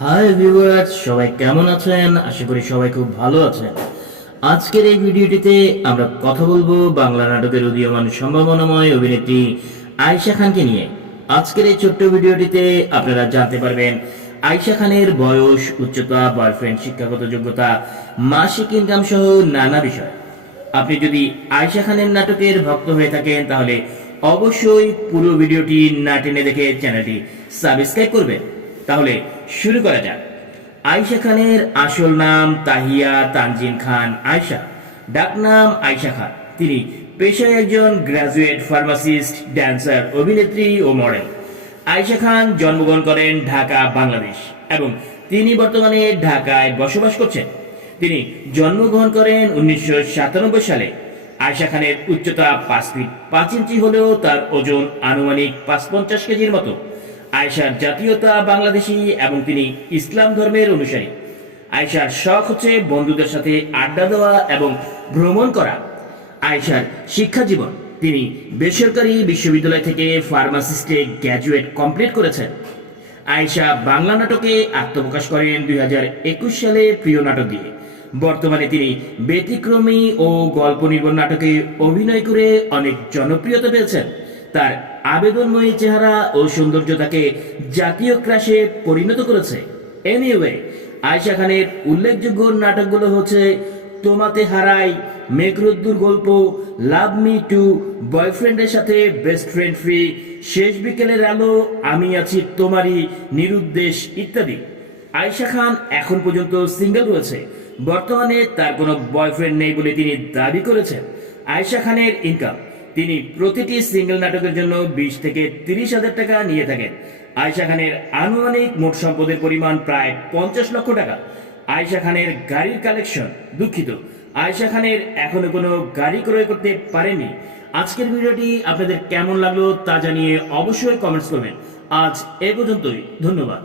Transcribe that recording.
Hi viewers, সবাই কেমন আছেন? আশা করি সবাই খুব ভালো আছেন। আজকের এই ভিডিওটিতে আমরা কথা বলবো বাংলা নাটকের উদীয়মান সম্ভাবনাময় অভিনেত্রী আয়েশা খানকে নিয়ে। আজকের এই ছোট্ট ভিডিওটিতে আপনারা জানতে পারবেন আয়েশা খানের বয়স, উচ্চতা, বয়ফ্রেন্ড, শিক্ষাগত যোগ্যতা, মাসিক ইনকাম সহ নানা বিষয়। আপনি যদি আয়েশা খানের নাটকের ভক্ত হয়ে থাকেন তাহলে অবশ্যই পুরো ভিডিওটি না টেনে দেখে চ্যানেলটি সাবস্ক্রাইব করবেন। তাহলে শুরু করা যাক। আয়েশা খানের আসল নাম তাহিয়া তানজিন খান আয়েশা, ডাকনাম আয়েশা খান। তিনি পেশায় একজন গ্রাজুয়েট ফার্মাসিস্ট, ড্যান্সার, অভিনেত্রী ও মডেল। আয়েশা খান জন্মগ্রহণ করেন ঢাকা, বাংলাদেশ এবং তিনি বর্তমানে ঢাকায় বসবাস করছেন। তিনি জন্মগ্রহণ করেন 1997 সালে। আয়েশা খানের উচ্চতা 5 ফিট 5 ইঞ্চি হলেও তার ওজন আনুমানিক 550 কেজির মতো। আয়েশার জাতীয়তা বাংলাদেশী এবং তিনি ইসলাম ধর্মের অনুসারী। আয়েশার শখ হচ্ছে বন্ধুদের সাথে আড্ডা দেওয়া এবং ভ্রমণ করা। আয়েশার শিক্ষা জীবন, তিনি বেসরকারি বিশ্ববিদ্যালয় থেকে ফার্মাসিস্টে গ্র্যাজুয়েট কমপ্লিট করেছেন। আয়েশা বাংলা নাটকে আত্মপ্রকাশ করেন 2021 সালে প্রিয় নাটক দিয়ে। বর্তমানে তিনি ব্যতিক্রমী ও গল্প নির্ভর নাটকে অভিনয় করে অনেক জনপ্রিয়তা পেয়েছেন। তার আবেদনময়ী চেহারা ও সৌন্দর্য তাকে জাতীয় ক্রাশে পরিণত করেছে। এনিওয়ে, আয়েশা খানের উল্লেখযোগ্য নাটকগুলো হচ্ছে তোমাতে হারাই, মেঘরোদ্দুর গল্প, লাভ মি টু, বয়ফ্রেন্ডের সাথে বেস্ট ফ্রেন্ড ফ্রি, শেষ বিকেলের আলো, আমি আছি তোমারই, নিরুদ্দেশ ইত্যাদি। আয়েশা খান এখন পর্যন্ত সিঙ্গেল রয়েছে। বর্তমানে তার কোনো বয়ফ্রেন্ড নেই বলে তিনি দাবি করেছেন। আয়েশা খানের ইনকাম, তিনি প্রতিটি সিঙ্গেল নাটকের জন্য 20 থেকে 30 হাজার টাকা নিয়ে থাকেন। আয়েশা খানের আনুমানিক মোট সম্পদের পরিমাণ প্রায় 50 লক্ষ টাকা। আয়েশা খানের গাড়ির কালেকশন, দুঃখিত, আয়েশা খানের এখনো কোনো গাড়ি ক্রয় করতে পারেনি। আজকের ভিডিওটি আপনাদের কেমন লাগলো তা জানিয়ে অবশ্যই কমেন্টস করবেন। আজ এ পর্যন্তই, ধন্যবাদ।